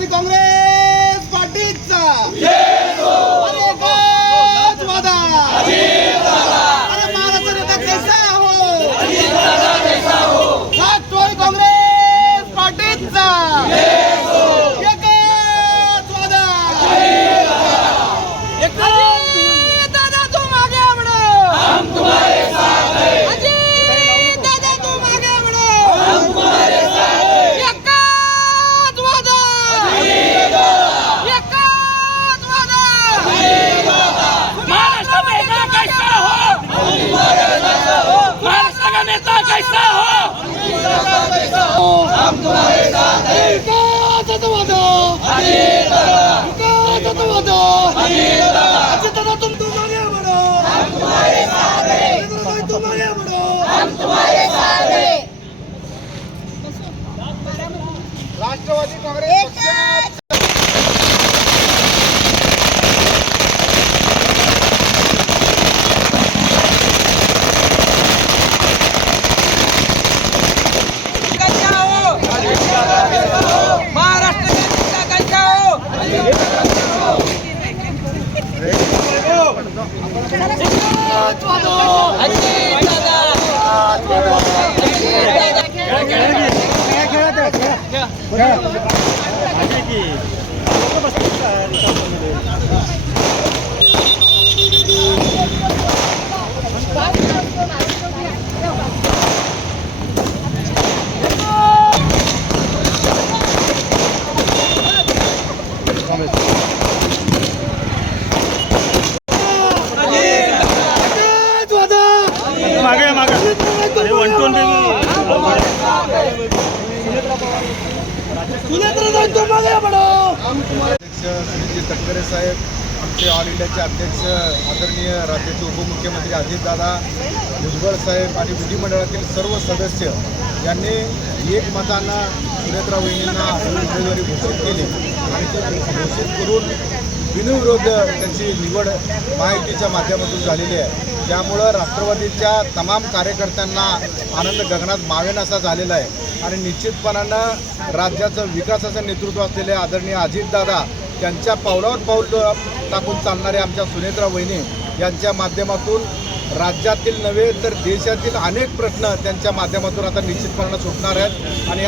你讲嘞？हम तुम्हारे साथ हैं विकासाचा वादा विकासाचा वादा अजितदादा तुम तुम आगे बढ़ो हम तुम्हारे साथ हैं तुम आगे बढ़ो राष्ट्रवादी खेळा मागे मागे. अरे वन अध्यक्ष सुनीलजी तटकरे साहेब आमचे ऑल इंडियाचे अध्यक्ष आदरणीय राज्याचे उपमुख्यमंत्री अजितदादा भुजबळ साहेब आणि विधिमंडळातील सर्व सदस्य यांनी एकमतानं सुनेत्रा वहिनींना उमेदवारी घोषित केली आणि ते घोषित करून बिनविरोध त्यांची निवड महायुतीच्या माध्यमातून झालेली आहे. त्यामुळं राष्ट्रवादीच्या तमाम कार्यकर्त्यांना आनंद गगनात मावेन असा झालेला आहे. आणि निश्चितपणानं राज्याचं विकासाचं नेतृत्व असलेले आदरणीय अजितदादा त्यांच्या पावलावर पाऊल टाकून चालणारे आमच्या सुनेत्रा वहिनी यांच्या माध्यमातून राज्यातील नव्हे तर देशातील अनेक प्रश्न त्यांच्या माध्यमातून आता निश्चितपणानं सुटणार आहेत. आणि